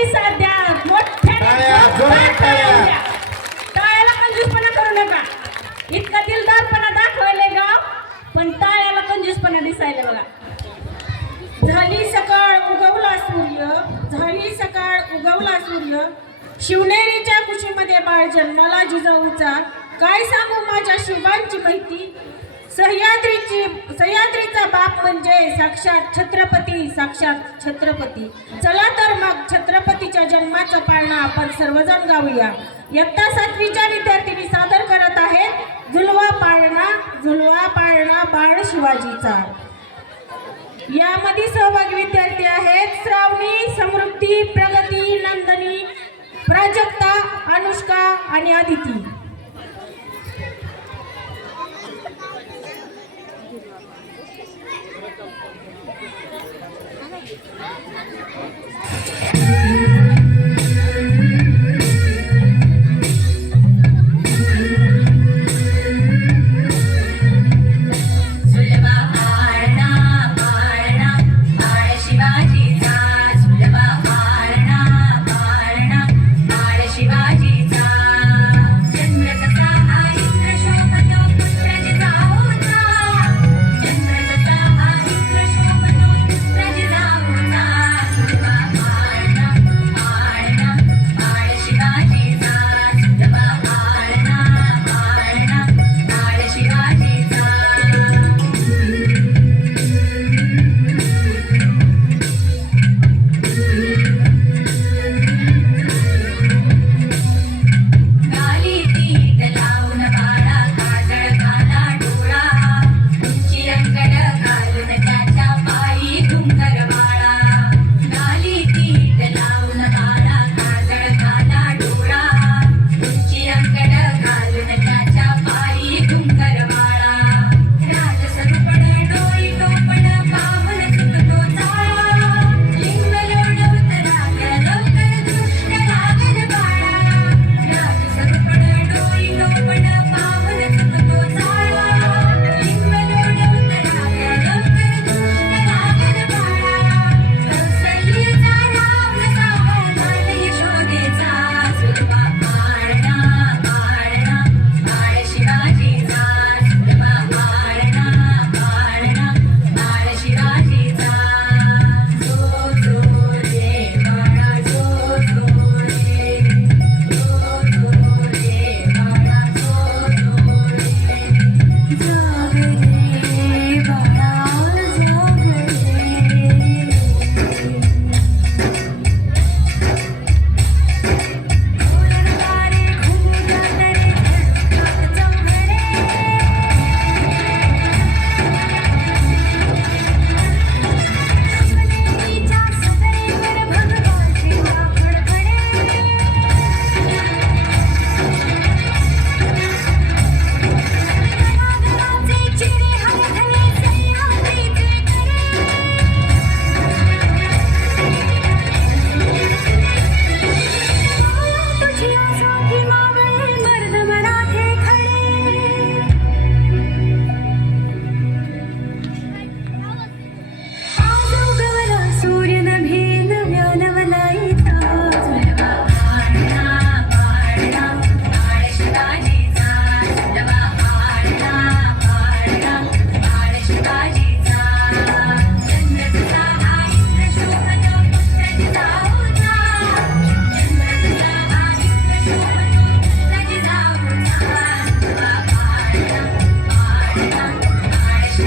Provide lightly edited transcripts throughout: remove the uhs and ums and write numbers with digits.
टाळ्यांची साथ द्या, मोठ्याने जोरदार टाळ्या द्या. टाळ्याला कंजूसपणा करू नका. इतका दिलदारपणा दाखवायले गाव, पण टाळ्याला कंजूसपणा दिसायला बघा. झाली सकाळ उगवला सूर्य, झाली सकाळ उगवला सूर्य, शिवनेरीच्या कुशीमध्ये बाळ जन्माला जिजाऊचा. काय सांगू माझ्या शिवांची माहिती, सह्याद्रीचा बाप म्हणजे साक्षात छत्रपती, साक्षात छत्रपती. चला तर मग छत्रपतीच्या जन्माचा पाळणा आपण सर्वजण गाऊया. इयत्ता 7वीच्या विद्यार्थिनी सादर करत आहेत झुलवा पाळणा बाळ शिवाजीचा. यामध्ये सहभागी विद्यार्थी आहेत श्रावणी, समृद्धी, प्रगती, नंदनी, प्राजक्ता, अनुष्का आणि आदिती.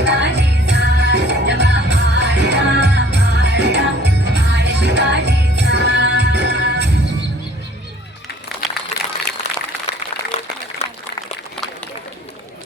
शिवाजी